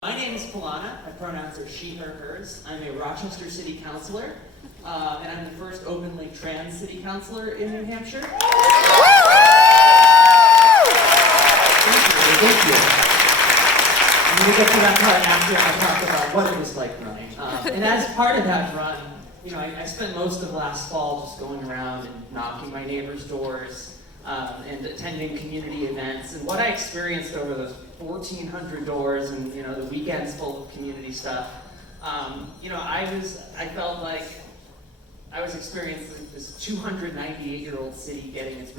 My name is Palana. My pronouns are she, her, hers. I'm a Rochester City Councilor, and I'm the first openly trans City Councilor in New Hampshire. Thank you. I'm going to get to that part after I talk about what it was like running. And as part of that run, I spent most of last fall just going around and knocking my neighbors' doors and attending community events. And what I experienced over those 1,400 doors and the weekends full of community stuff, I felt like I was experiencing this 298-year-old city getting its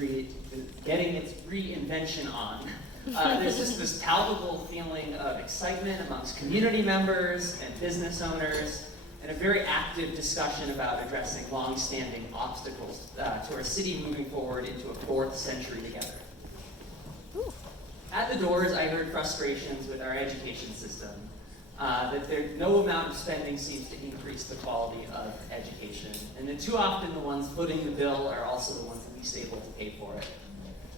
reinvention on. There's just this palpable feeling of excitement amongst community members and business owners, and a very active discussion about addressing long-standing obstacles to our city moving forward into a fourth century together. Ooh. At the doors, I heard frustrations with our education system, that no amount of spending seems to increase the quality of education, and that too often the ones footing the bill are also the ones least able to pay for it.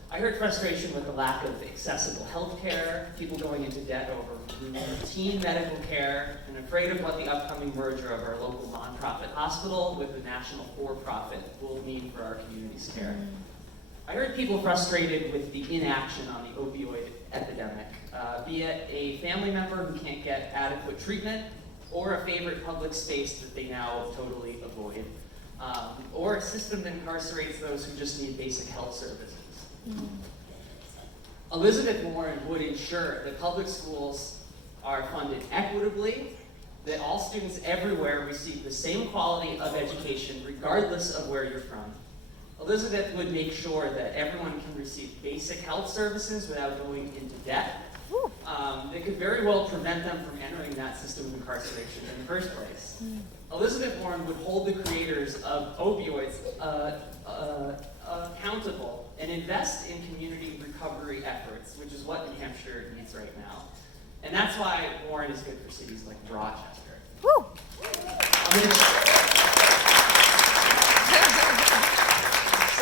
I heard frustration with the lack of accessible health care, people going into debt over routine medical care, and afraid of what the upcoming merger of our local nonprofit hospital with the national for-profit will mean for our community's care. I heard people frustrated with the inaction on the opioid epidemic, be it a family member who can't get adequate treatment, or a favorite public space that they now totally avoid, or a system that incarcerates those who just need basic health services. Elizabeth Warren would ensure that public schools are funded equitably, that all students everywhere receive the same quality of education regardless of where you're from. Elizabeth would make sure that everyone can receive basic health services without going into debt. That could very well prevent them from entering that system of incarceration in the first place. Elizabeth Warren would hold the creators of opioids accountable and invest in community recovery efforts, which is what New Hampshire needs right now. And that's why Warren is good for cities like Rochester. Woo!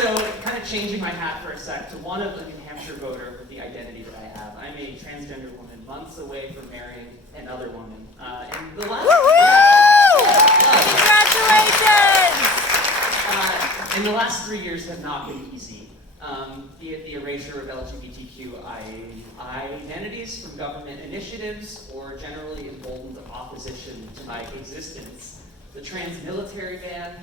So, kind of changing my hat for a sec to one of the New Hampshire voter with the identity that I have. I'm a transgender woman, months away from marrying another woman. And the last Congratulations! And the last 3 years have not been easy. Be it the erasure of LGBTQI identities from government initiatives, or generally emboldened opposition to my existence, the trans military ban,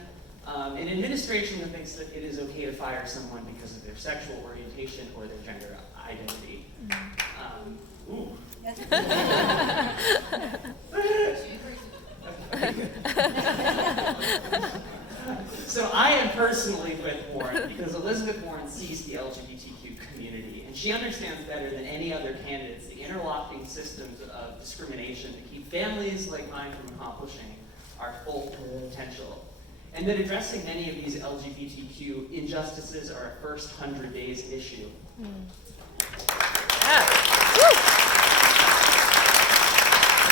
an administration that thinks that it is okay to fire someone because of their sexual orientation or their gender identity. So I am personally with Warren because Elizabeth Warren sees the LGBTQ community, and she understands better than any other candidates the interlocking systems of discrimination that keep families like mine from accomplishing our full potential. And that addressing many of these LGBTQ injustices are a first 100 days issue.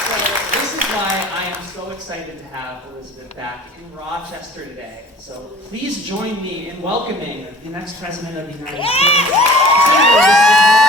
So this is why I am so excited to have Elizabeth back in Rochester today. So please join me in welcoming the next President of the United States, Senator Elizabeth Warren.